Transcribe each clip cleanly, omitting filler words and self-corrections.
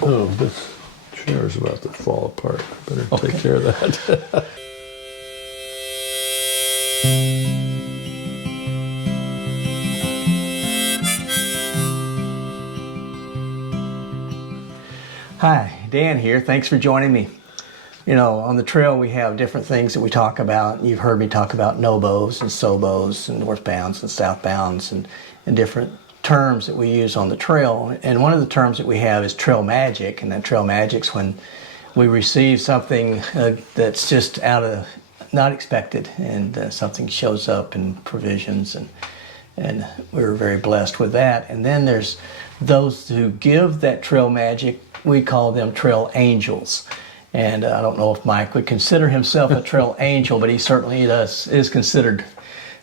Oh, this chair is about to fall apart. I better take care of that. Hi, Dan here. Thanks for joining me. You know, on the trail we have different things that we talk about. You've heard me talk about NOBOs and SOBOs and northbounds and southbounds and different terms that we use on the trail. And one of the terms that we have is trail magic, and that trail magic's when we receive something that's just out of not expected, and something shows up in provisions, and we're very blessed with that. And then there's those who give that trail magic. We call them trail angels. And I don't know if Mike would consider himself a trail angel, but he certainly is considered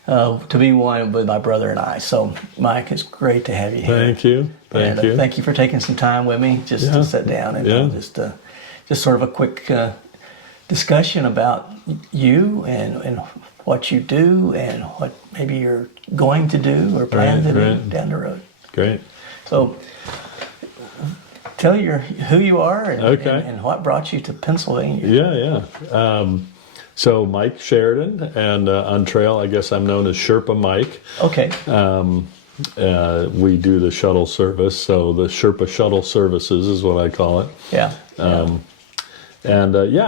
to be one with my brother and I. So, Mike, it's great to have you here. Thank you. Thank you. Thank you for taking some time with me just to sit down and just sort of a quick discussion about you and what you do and what maybe you're going to do or plan to do down the road. Great. So, tell who you are and what brought you to Pennsylvania. Yeah. So Mike Sheridan, and on trail, I guess I'm known as Sherpa Mike. Okay. We do the shuttle service, so the Sherpa Shuttle Services is what I call it. Yeah.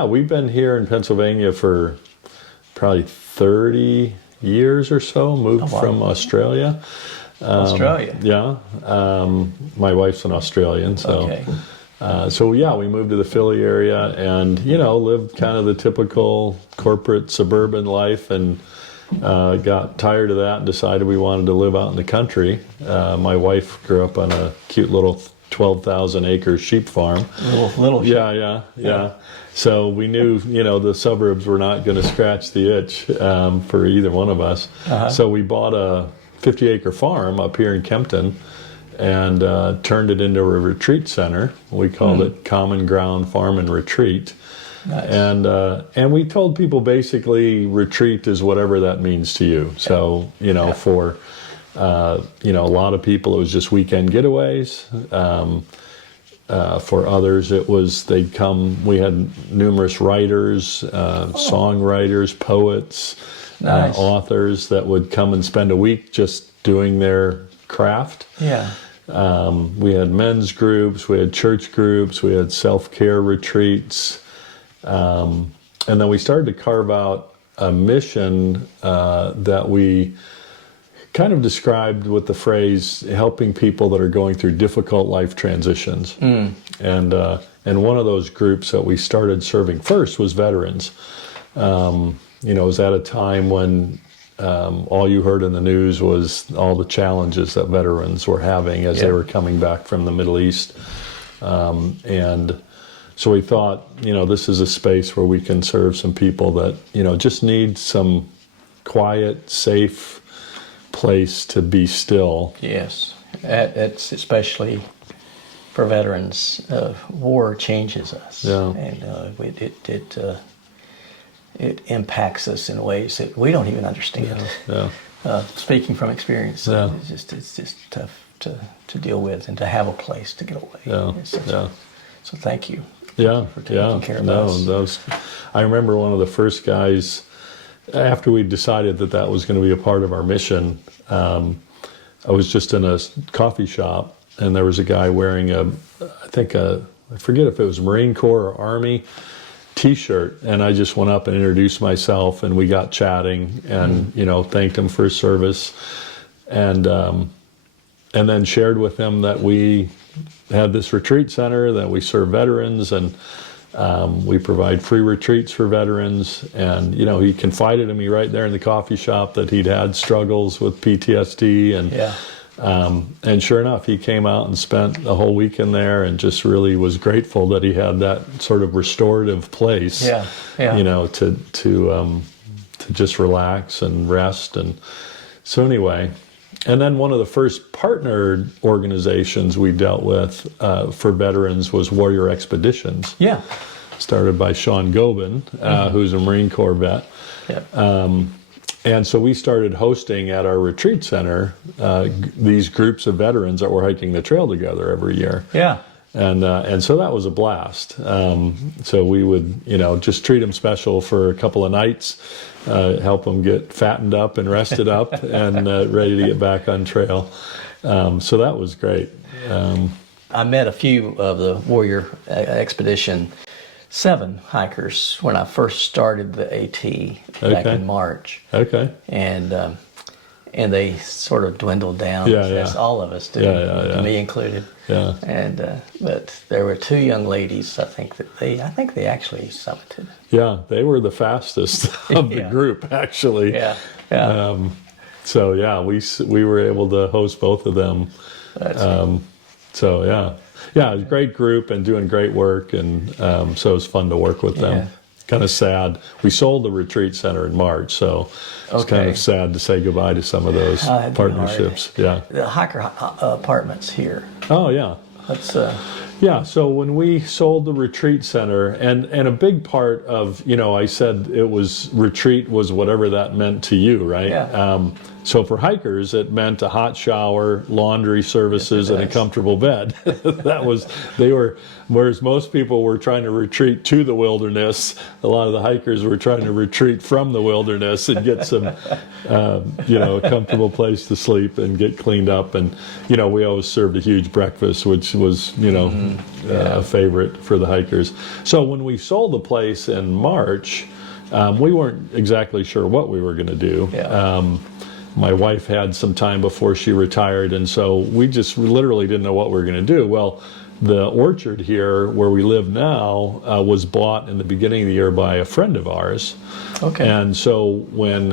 We've been here in Pennsylvania for probably 30 years or so, moved from Australia. Australia. Yeah. My wife's an Australian, so we moved to the Philly area and lived kind of the typical corporate suburban life, and got tired of that and decided we wanted to live out in the country. My wife grew up on a cute little 12,000 acre sheep farm. Little sheep. Yeah. So we knew, the suburbs were not going to scratch the itch for either one of us. Uh-huh. So we bought a 50-acre farm up here in Kempton and turned it into a retreat center. We called it Common Ground Farm and Retreat. Nice. And we told people basically retreat is whatever that means to you. So, for a lot of people it was just weekend getaways. For others it was they'd come, we had numerous writers, songwriters, poets, nice. Authors that would come and spend a week just doing their craft. Yeah. We had men's groups, we had church groups, we had self-care retreats. And then we started to carve out a mission that we kind of described with the phrase helping people that are going through difficult life transitions. And one of those groups that we started serving first was veterans. It was at a time when all you heard in the news was all the challenges that veterans were having as they were coming back from the Middle East. And so we thought, this is a space where we can serve some people that, just need some quiet, safe place to be still. Yes. It's especially for veterans. War changes us. Yeah. And it impacts us in ways that we don't even understand. Yeah. Speaking from experience, it's just tough to deal with and to have a place to get away. So thank you. For taking care of us. I remember one of the first guys, after we decided that was going to be a part of our mission. I was just in a coffee shop, and there was a guy wearing I forget if it was Marine Corps or Army T-shirt, and I just went up and introduced myself, and we got chatting, and thanked him for his service, and then shared with him that we had this retreat center, that we serve veterans, and we provide free retreats for veterans. And he confided to me right there in the coffee shop that he'd had struggles with PTSD, and sure enough, he came out and spent a whole weekend there, and just really was grateful that he had that sort of restorative place, to just relax and rest. And so anyway, and then one of the first partnered organizations we dealt with for veterans was Warrior Expeditions. Yeah. Started by Sean Gobin, who's a Marine Corps vet. Yeah. And so we started hosting at our retreat center these groups of veterans that were hiking the trail together every year. Yeah. And so that was a blast. So we would, just treat them special for a couple of nights, help them get fattened up and rested up and ready to get back on trail. So that was great. I met a few of the Warrior Expedition 7 hikers when I first started the AT back in March. Okay. And they sort of dwindled down, as all of us did, me included. Yeah. And but there were 2 young ladies. I think they actually summited. Yeah, they were the fastest of the group, actually. Yeah. Yeah. So yeah, we were able to host both of them. So yeah, it was a great group and doing great work, and so it was fun to work with them. Yeah. Kind of sad. We sold the retreat center in March, so it's kind of sad to say goodbye to some of those partnerships. Yeah. The hiker apartments here. Oh yeah. That's Yeah, so when we sold the retreat center, and a big part of, I said it was retreat was whatever that meant to you, right? Yeah. So for hikers, it meant a hot shower, laundry services, and a comfortable bed. Whereas most people were trying to retreat to the wilderness, a lot of the hikers were trying to retreat from the wilderness and get some, a comfortable place to sleep and get cleaned up. And, we always served a huge breakfast, which was, a favorite for the hikers. So when we sold the place in March, we weren't exactly sure what we were going to do. Yeah. My wife had some time before she retired, and so we just literally didn't know what we were going to do. Well, the orchard here where we live now was bought in the beginning of the year by a friend of ours. Okay. And so when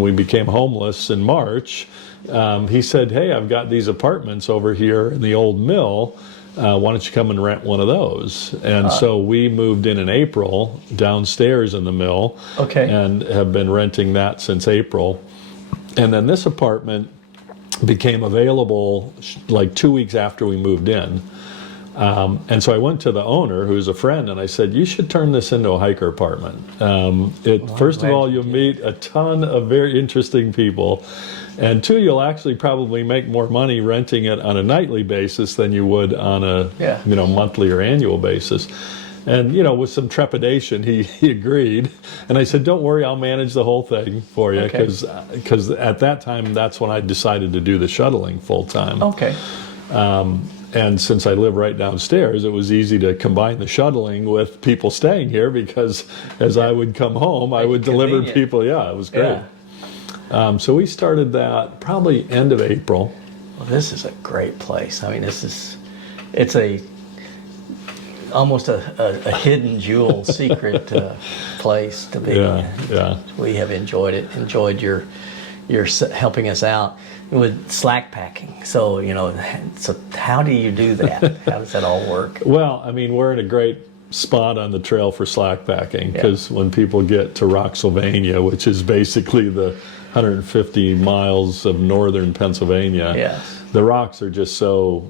we became homeless in March, he said, "Hey, I've got these apartments over here in the old mill. Why don't you come and rent one of those?" And so we moved in April downstairs in the mill. Okay. And have been renting that since April. And then this apartment became available like 2 weeks after we moved in. And so I went to the owner, who's a friend, and I said, "You should turn this into a hiker apartment. First of all, you'll meet a ton of very interesting people. And 2, you'll actually probably make more money renting it on a nightly basis than you would on a monthly or annual basis." And, with some trepidation, he agreed. And I said, "Don't worry, I'll manage the whole thing for you." Because at that time, that's when I decided to do the shuttling full time. Okay. And since I live right downstairs, it was easy to combine the shuttling with people staying here, because as I would come home, I would deliver people. Yeah, it was great. Yeah. So we started that probably end of April. Well, this is a great place. I mean, it's almost a hidden jewel, secret place to be. Yeah. We have enjoyed your helping us out with slack packing. So how do you do that? How does that all work? Well, I mean, we're in a great spot on the trail for slack packing, because when people get to Rocksylvania, which is basically the 150 miles of northern Pennsylvania, the rocks are just so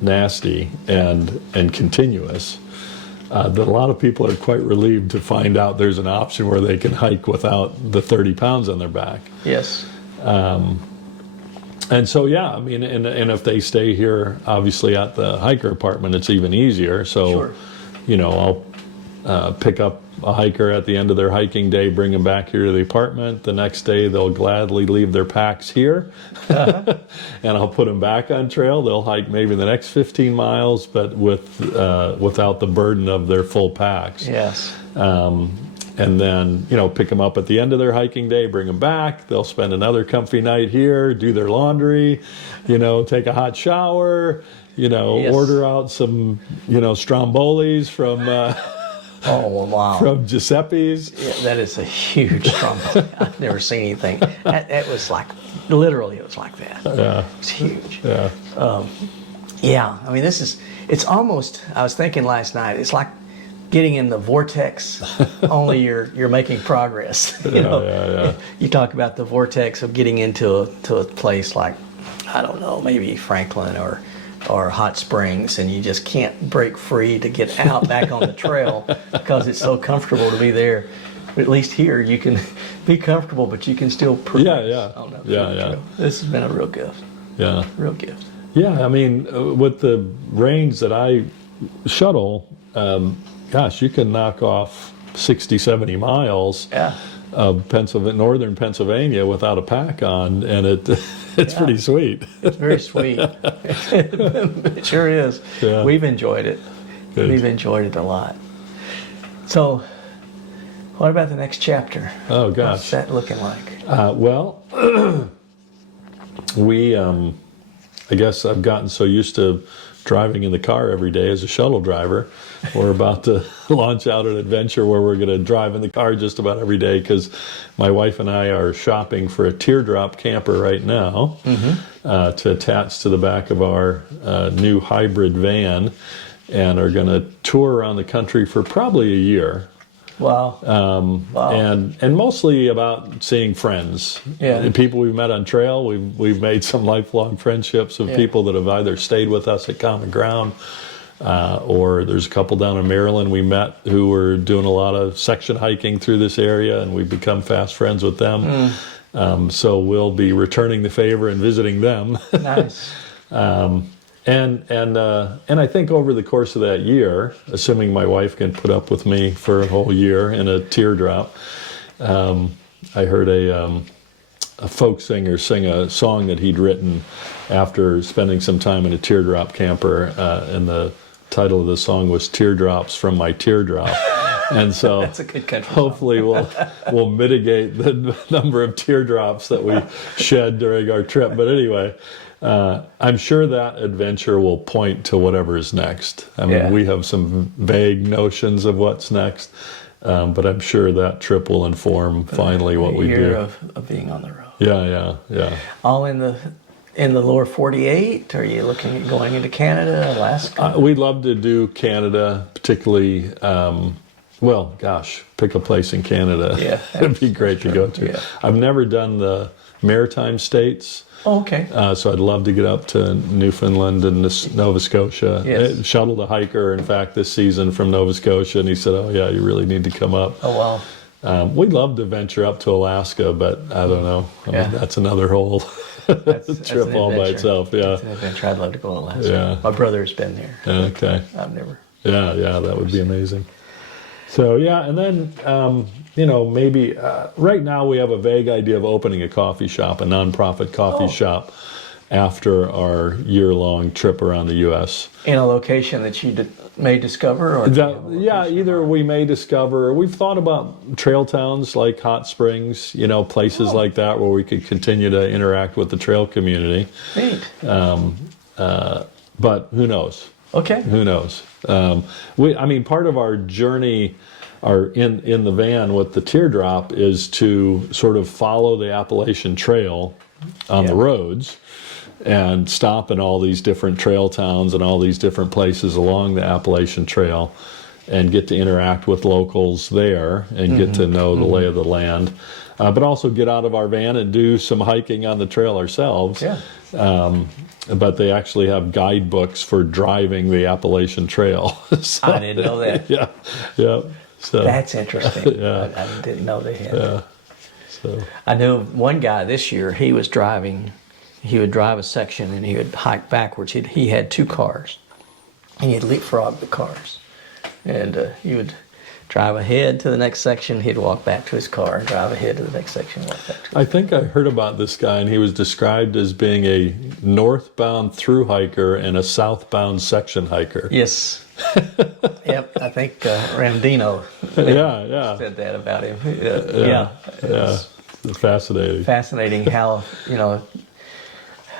nasty and continuous that a lot of people are quite relieved to find out there's an option where they can hike without the 30 pounds on their back. Yes. And so, I mean, and if they stay here, obviously at the hiker apartment, it's even easier. So, I'll pick up a hiker at the end of their hiking day, bring them back here to the apartment. The next day, they'll gladly leave their packs here, and I'll put them back on trail. They'll hike maybe the next 15 miles, but without the burden of their full packs. Yes. And then, pick them up at the end of their hiking day, bring them back. They'll spend another comfy night here, do their laundry, take a hot shower, order out some, strombolis from... Oh, wow. From Giuseppe's. Yeah, that is a huge stromboli. I've never seen anything. It was like, literally, it was like that. Yeah. It's huge. Yeah. I mean, it's almost, I was thinking last night, it's like getting in the vortex, only you're making progress. You talk about the vortex of getting into a place like, I don't know, maybe Franklin or Hot Springs, and you just can't break free to get out back on the trail because it's so comfortable to be there. But at least here you can be comfortable, but you can still progress on the trail. This has been a real gift. Yeah. Real gift. Yeah, I mean, with the range that I shuttle, gosh, you can knock off 60, 70 miles Yeah. of northern Pennsylvania without a pack on, and it's pretty sweet. It's very sweet. It sure is. Yeah. We've enjoyed it. Good. We've enjoyed it a lot. So, what about the next chapter? Oh, What's gosh. that looking like? Well, I guess I've gotten so used to driving in the car every day as a shuttle driver. We're about to launch out an adventure where we're going to drive in the car just about every day because my wife and I are shopping for a teardrop camper right now to attach to the back of our new hybrid van, and are going to tour around the country for probably a year. Wow. Wow. And mostly about seeing friends. Yeah. The people we've met on trail. We've made some lifelong friendships of people that have either stayed with us at Common Ground, or there's a couple down in Maryland we met who were doing a lot of section hiking through this area, and we've become fast friends with them. So we'll be returning the favor and visiting them. Nice. And I think over the course of that year, assuming my wife can put up with me for a whole year in a teardrop, I heard a folk singer sing a song that he'd written after spending some time in a teardrop camper, and the title of the song was "Teardrops from My Teardrop." And so That's a good country hopefully we'll mitigate the number of teardrops that we shed during our trip. But anyway, I'm sure that adventure will point to whatever is next. I mean, we have some vague notions of what's next, but I'm sure that trip will inform finally what we do. A year of being on the road. Yeah. All in the lower 48? Are you looking at going into Canada, Alaska? We'd love to do Canada, particularly. Well, gosh, pick a place in Canada. Yeah, it'd be great to go to. Yeah. I've never done the maritime states. Oh, okay. So I'd love to get up to Newfoundland and Nova Scotia. Yes. Shuttled a hiker, in fact, this season from Nova Scotia, and he said, "Oh yeah, you really need to come up." Oh, wow. We'd love to venture up to Alaska, but I don't know. I mean, that's another whole That's trip an all by adventure. itself. Yeah. That's an adventure. I'd love to go to Alaska. Yeah. My brother's been there. Okay. I've never. Yeah, that would be amazing. So yeah, and then maybe right now we have a vague idea of opening a coffee shop, a nonprofit coffee shop, after our year-long trip around the U.S. In a location that you may discover, or Either we may discover. We've thought about trail towns like Hot Springs, places like that where we could continue to interact with the trail community. Neat. But who knows? Okay. Who knows? Part of our journey, in the van with the teardrop, is to sort of follow the Appalachian Trail on the roads, and stop in all these different trail towns and all these different places along the Appalachian Trail, and get to interact with locals there and get to know the lay of the land, but also get out of our van and do some hiking on the trail ourselves. Yeah. But they actually have guidebooks for driving the Appalachian Trail. So, I didn't know that. Yeah. So That's interesting. Yeah. I didn't know they had. yeah. So I knew one guy this year. He was driving. He would drive a section and he would hike backwards. He had two cars, and he'd leapfrog the cars, and he would drive ahead to the next section. He'd walk back to his car and drive ahead to the next section. Walk back to I think I heard about this guy, and he was described as being a northbound through hiker and a southbound section hiker. Yes. Yep. I think Ramdino said that about him. Yeah. It's fascinating. Fascinating how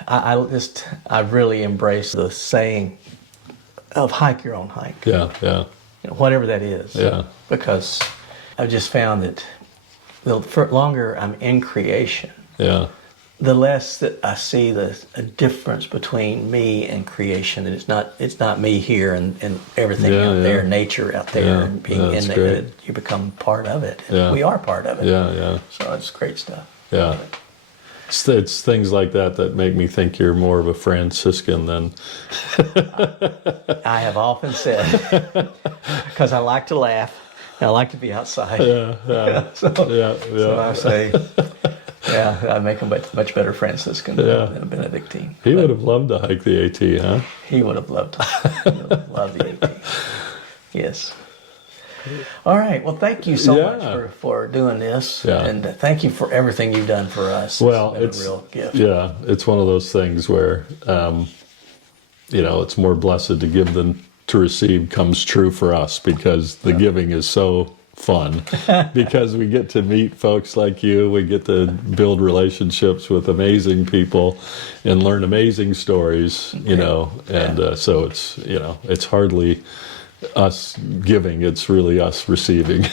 I really embrace the saying of hike your own hike. Yeah. Whatever that is. Yeah. Because I've just found that the longer I'm in creation, Yeah. the less that I see a difference between me and creation. That it's not me here and everything out there, nature out there, and being in great. it. You become part of it. Yeah. We are part of it. Yeah. So it's great stuff. Yeah. It's things like that make me think you're more of a Franciscan than. I have often said, because I like to laugh and I like to be outside. Yeah. So I say, Yeah, I make a much better Franciscan than a Benedictine. He would have loved to hike the AT, huh? He would have loved the AT. Yes. All right. Well, thank you so much for doing this, and thank you for everything you've done for us. Well, it's been a real gift. Yeah, it's one of those things where, it's more blessed to give than to receive comes true for us, because the giving is so fun because we get to meet folks like you. We get to build relationships with amazing people and learn amazing stories, so it's hardly us giving, it's really us receiving.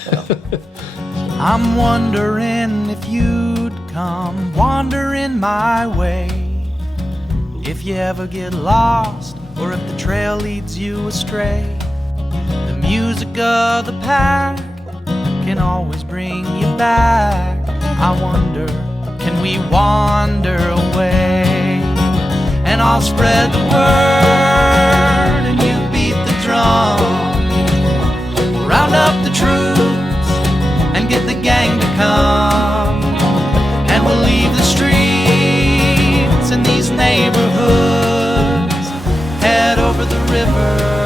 I'm wondering if you'd come wandering my way, if you ever get lost or if the trail leads you astray. The music of the pack can always bring you back. I wonder, can we wander away? And I'll spread the word and you beat the drum. Round up the troops and get the gang to come, and we'll leave the streets in these neighborhoods, head over the river